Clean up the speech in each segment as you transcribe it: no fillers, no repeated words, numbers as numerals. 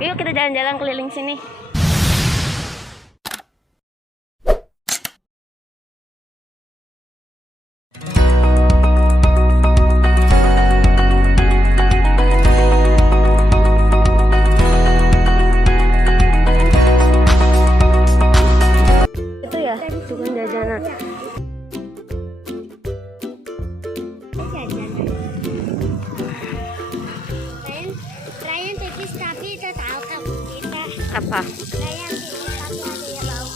Yuk kita jalan-jalan keliling sini. Itu ya, tukang jajanan. Ryan tipis tapi itu tahu kamu kita. Apa? Ryan tipis tapi ada yang bau.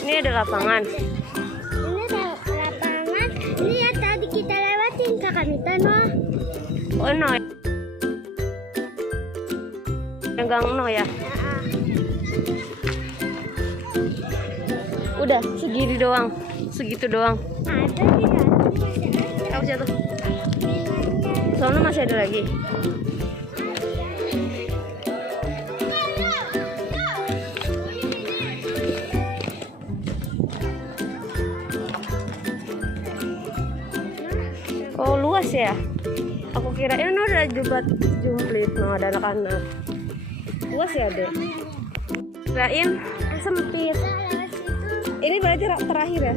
Ini ada lapangan. Ini tahu lapangan. Ini ya tadi kita lewatin kakak Mita no. Oh no. Yang gang no ya. Udah segini doang. Segitu doang. Ada di dalam Tahu siapa? Soalnya masih ada lagi. Oh luas ya? Aku kirain ada jubat jumplit, no ada anak-anak. Luas ya deh. Kirain sempit. Ini berarti terakhir ya?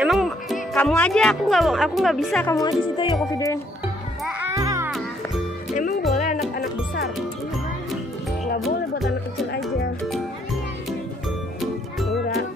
Emang kamu aja, aku nggak bisa, kamu aja situ ya videoin. Emang boleh anak-anak besar? Nggak boleh buat anak kecil aja. Enggak.